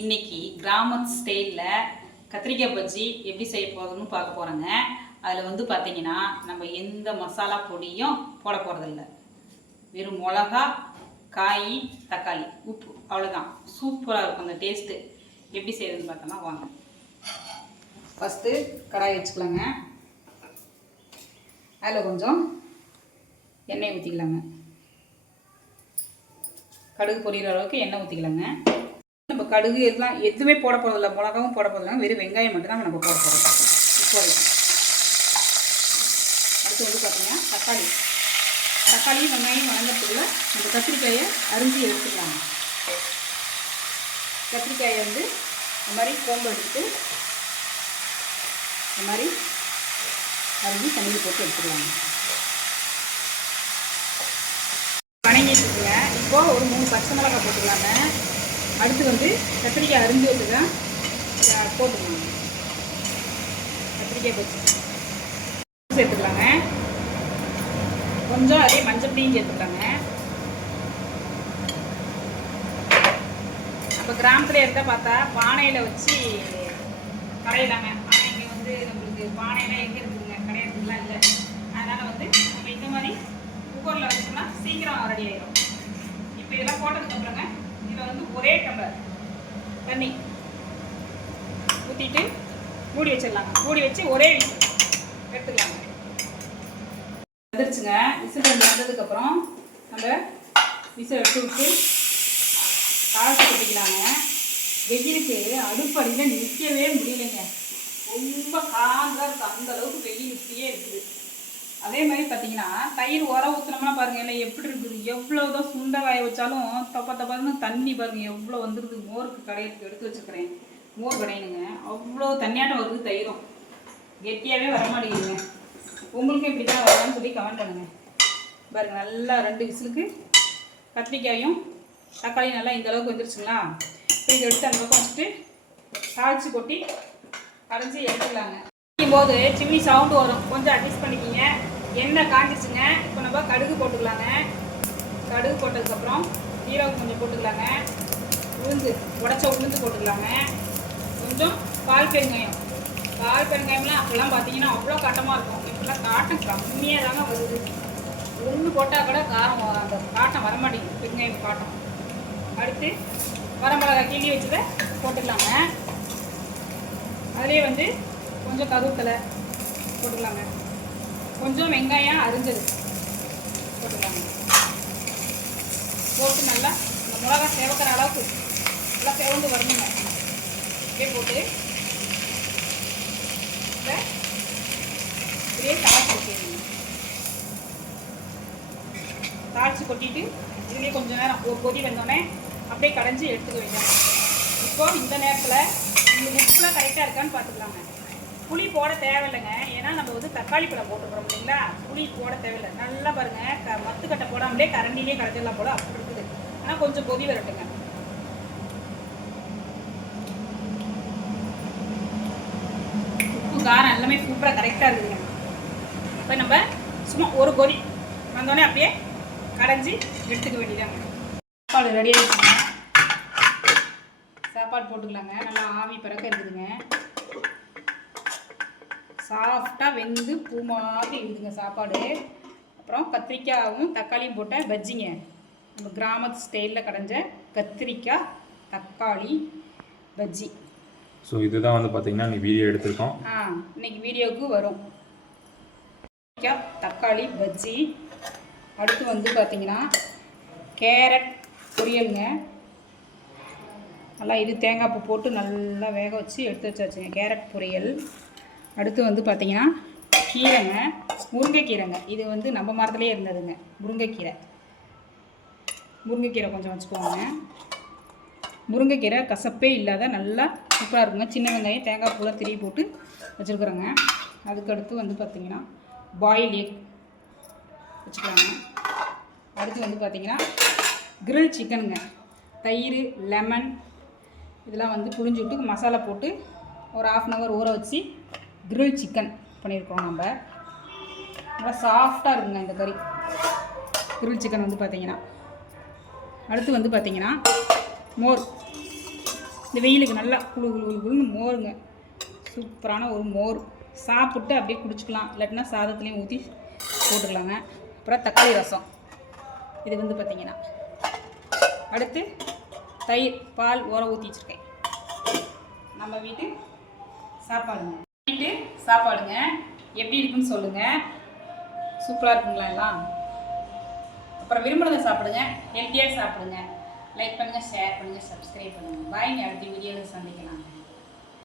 இன்னைக்கு கிராமத்து ஸ்டைலில் கத்திரிக்காய் பஜ்ஜி எப்படி செய்ய போகிறதுன்னு பார்க்க போகிறோங்க. அதில் வந்து பார்த்தீங்கன்னா நம்ம எந்த மசாலா பொடியும் போட போகிறதில்ல. வெறும் மிளகா, காய், தக்காளி, உப்பு, அவ்வளோதான். சூப்பராக இருக்கும் அந்த டேஸ்ட்டு. எப்படி செய்யறதுன்னு பார்த்தோம்னா வாங்க. ஃபஸ்ட்டு கடாய் வச்சுக்கலாங்க. அதில் கொஞ்சம் எண்ணெய் ஊற்றிக்கலாங்க. கடுகு பொரியிற அளவுக்கு எண்ணெய் ஊற்றிக்கலாங்க. நம்ம கடுகு எல்லாம் எதுவுமே போட போகிறதில்ல, மிளகாவும் போட போகிறதில்ல, வெறும் வெங்காயம் மட்டும் தான் நம்ம போட போகிறோம் இப்போதைக்கு. அடுத்து வந்து பார்த்தீங்கன்னா தக்காளியும் வெங்காயம் வணங்கிறதுக்குள்ள நம்ம கத்திரிக்காயை அரிஞ்சு எடுத்துக்கலாங்க. கத்திரிக்காயை வந்து இந்த மாதிரி கோம்பு எடுத்துட்டு இந்த மாதிரி அரிஞ்சு தண்ணியில் போட்டு எடுத்துக்கலாங்க. வணங்கிட்டுருக்குங்க. இப்போது ஒரு 3 பச்சை மிளகாய் போட்டுக்கலாங்க. அடுத்து வந்து கத்திரிக்காய் அரிஞ்சு வச்சுதான் போட்டுக்கலாங்க. கத்திரிக்காய் போட்டு சேர்த்துக்கலாங்க. கொஞ்சம் அதே மஞ்சள் பொடியும் சேர்த்துக்கலாங்க. அப்போ கிராமத்தில் இருந்தால் பார்த்தா பானையில் வச்சு கரையிலாங்க. ஆனால் இங்கே வந்து நம்மளுக்கு பானையெல்லாம் எங்கே இருக்குதுங்க, கரையிறதுலாம் இல்லை. அதனால் வந்து நம்ம இந்த மாதிரி குக்கரில் வச்சோம்னா சீக்கிரம் ரெடி ஆகிடும். இப்போ இதெல்லாம் போட்டதுக்கப்புறங்க இதில் வந்து ஒரே டம்ளர் தண்ணி ஊற்றிட்டு மூடி வச்சிடலாங்க. மூடி வச்சு ஒரே விசில் எடுத்துக்கலாங்க. வந்துருச்சுங்க. விசில் வந்ததுக்கப்புறம் நம்ம விசில் எடுத்து விட்டு காய்ச்சி கொட்டிக்கலாங்க. வெயிலுக்கு அடுப்படியில் நிற்கவே முடியலைங்க. ரொம்ப காந்தாக இருக்குது. அந்த அளவுக்கு வெயில் இப்படியே இருக்குது. அதே மாதிரி பார்த்தீங்கன்னா தயிர் உரம் ஊற்றினோம்னா பாருங்கள் எல்லாம் எப்படி இருக்குது. எவ்வளோதான் சுண்டை காய வச்சாலும் தப்பான்னு தண்ணி பாருங்கள் எவ்வளோ வந்துடுது. மோருக்கு கடையிறதுக்கு எடுத்து வச்சுக்கிறேன். மோர் கடையணுங்க. அவ்வளோ தண்ணியாட்டம் வருது. தயிரும் கெட்டியாகவே வரமாட்டேங்குதுங்க. உங்களுக்கும் இப்படி தான் வரலான்னு சொல்லி கமெண்ட் பண்ணுங்கள். பாருங்கள் நல்லா 2 விசிலுக்கு கத்திரிக்காயும் தக்காளியும் நல்லா இந்த அளவுக்கு வந்துருச்சுங்களா. இப்போ இதை எடுத்து அந்த பக்கம் வச்சுட்டு தாளித்து கொட்டி கரைஞ்சி எடுத்துக்கலாங்க. போது சிம்னி சவுண்டு வரும், கொஞ்சம் அட்ஜஸ்ட் பண்ணிக்கிங்க. எண்ணெய் காஞ்சிச்சுங்க. இப்போ நம்ம கடுகு போட்டுக்கலாங்க. கடுகு போட்டதுக்கப்புறம் ஜீரகம் கொஞ்சம் போட்டுக்கலாங்க. உடச்ச உளுந்து போட்டுக்கலாங்க. கொஞ்சம் பால் பெருங்காயம்லாம் அப்போல்லாம் பார்த்தீங்கன்னா அவ்வளோ காட்டமாக இருக்கும். இப்போல்லாம் காட்டம் கம்மியாக தாங்க வருது. ஒன்று போட்டால் கூட காரம் அந்த காட்டம் வரமாட்டேங்குது, பெருங்காயம் காட்டம். அடுத்து வரமிளகா கிள்ளி வச்சதை போட்டுக்கலாங்க. அதுலேயே வந்து கொஞ்சம் கருவேப்பிலை போட்டுக்கலாங்க. கொஞ்சம் வெங்காயம் அரிஞ்சது போட்டுக்கலாங்க. போட்டு நல்லா இந்த மிளகா சேவக்கிற அளவுக்கு நல்லா செவந்து வரணுங்க. இப்படியே போட்டு இப்படியே தாளிச்சு கொட்டிடுங்க. தாளிச்சு கொட்டிட்டு இதுலேயே கொஞ்சம் நேரம் ஒரு கொதி வந்தோடனே அப்படியே கடைஞ்சி எடுத்துக்க வேண்டாம். இப்போ இந்த நேரத்தில் இந்த உப்புலாம் கரெக்டாக இருக்கான்னு பார்த்துக்கலாங்க. புளி போட தேவையில்லைங்க. ஏன்னா நம்ம வந்து தக்காளி பழம் போட்டுக்கிறோம் இல்லைங்களா. புளி போட தேவையில்லை. நல்லா பாருங்கள் மத்துக்கட்டை போடாமலே கரண்டிலே கரைச்சிடலாம் போல அப்படி இருக்குது. ஆனால் கொஞ்சம் கொதி வரட்டுங்க. உப்பு காரம் எல்லாமே சூப்பராக கரெக்டாக இருக்குதுங்க. இப்போ நம்ம சும்மா ஒரு கொதி வந்தோடனே அப்படியே கடைஞ்சி எடுத்துக்க வேண்டியதாங்க. சாப்பாடு ரெடி ஆகிடுச்சுங்க. சாப்பாடு போட்டுக்கலாங்க. நல்லா ஆவி பறக்க இருக்குதுங்க. சாஃப்டாக வெந்து பூ மாதிரி இருக்குதுங்க சாப்பாடு. அப்புறம் கத்திரிக்காயும் தக்காளியும் போட்ட பஜ்ஜிங்க. நம்ம கிராமத்து ஸ்டைலில் கடைஞ்ச கத்திரிக்காய் தக்காளி பஜ்ஜி. ஸோ இதுதான் வந்து பார்த்தீங்கன்னா நீ வீடியோ எடுத்திருக்கோம். இன்னைக்கு வீடியோவுக்கு வரும் கத்திரிக்காய் தக்காளி பஜ்ஜி. அடுத்து வந்து பார்த்தீங்கன்னா கேரட் பொரியலுங்க. நல்லா இது தேங்காய் பூ போட்டு நல்லா வேக வச்சு எடுத்து வச்சாச்சுங்க. கேரட் பொரியல். அடுத்து வந்து பார்த்திங்கன்னா கீரைங்க, முருங்கைக்கீரைங்க. இது வந்து நம்ம மரத்துலேயே இருந்ததுங்க. முருங்கைக்கீரை கொஞ்சம் வச்சுக்கோங்க. முருங்கைக்கீரை கசப்பே இல்லாத நல்லா சூப்பராக இருக்குங்க. சின்ன வெங்காயம் தேங்காய் பூலாம் திருவி போட்டு வச்சுருக்குறோங்க. அதுக்கடுத்து வந்து பார்த்திங்கன்னா பாயில் எக் வச்சுக்கலாங்க. அடுத்து வந்து பார்த்திங்கன்னா கிரில் சிக்கனுங்க. தயிர் லெமன் இதெல்லாம் வந்து புழிஞ்சு விட்டு மசாலா போட்டு ஒரு 1/2 hour ஊற வச்சு கிரில் சிக்கன் பண்ணியிருக்கோம். நம்ம நல்லா சாஃப்டாக இருக்குங்க இந்த கறி. கிரில் சிக்கன் வந்து பார்த்திங்கன்னா அடுத்து வந்து பார்த்திங்கன்னா மோர் இந்த வெயிலுக்கு நல்லா குழு குழு குழு குழுன்னு மோருங்க, சூப்பரான ஒரு மோர். சாப்பிட்டு அப்படியே குடிச்சிக்கலாம், இல்லாட்டினா சாதத்துலேயும் ஊற்றி போட்டுக்கலாங்க. அப்புறம் தக்காளி ரசம், இது வந்து பார்த்திங்கன்னா. அடுத்து தயிர், பால் ஊற ஊற்றி வச்சுருக்கேன். நம்ம வீட்டு சாப்பாடுங்க, வீட்டு சாப்பாடுங்க. எப்படி இருக்குன்னு சொல்லுங்கள். சூப்பராக இருக்குங்களா எல்லாம்? அப்புறம் விரும்புகிறத சாப்பிடுங்க, ஹெல்த்தியாக சாப்பிடுங்க. லைக் பண்ணுங்கள், ஷேர் பண்ணுங்கள், சப்ஸ்கிரைப் பண்ணுங்கள். பாய்ங்க, அடுத்த வீடியோவில் சந்திக்கலாம்.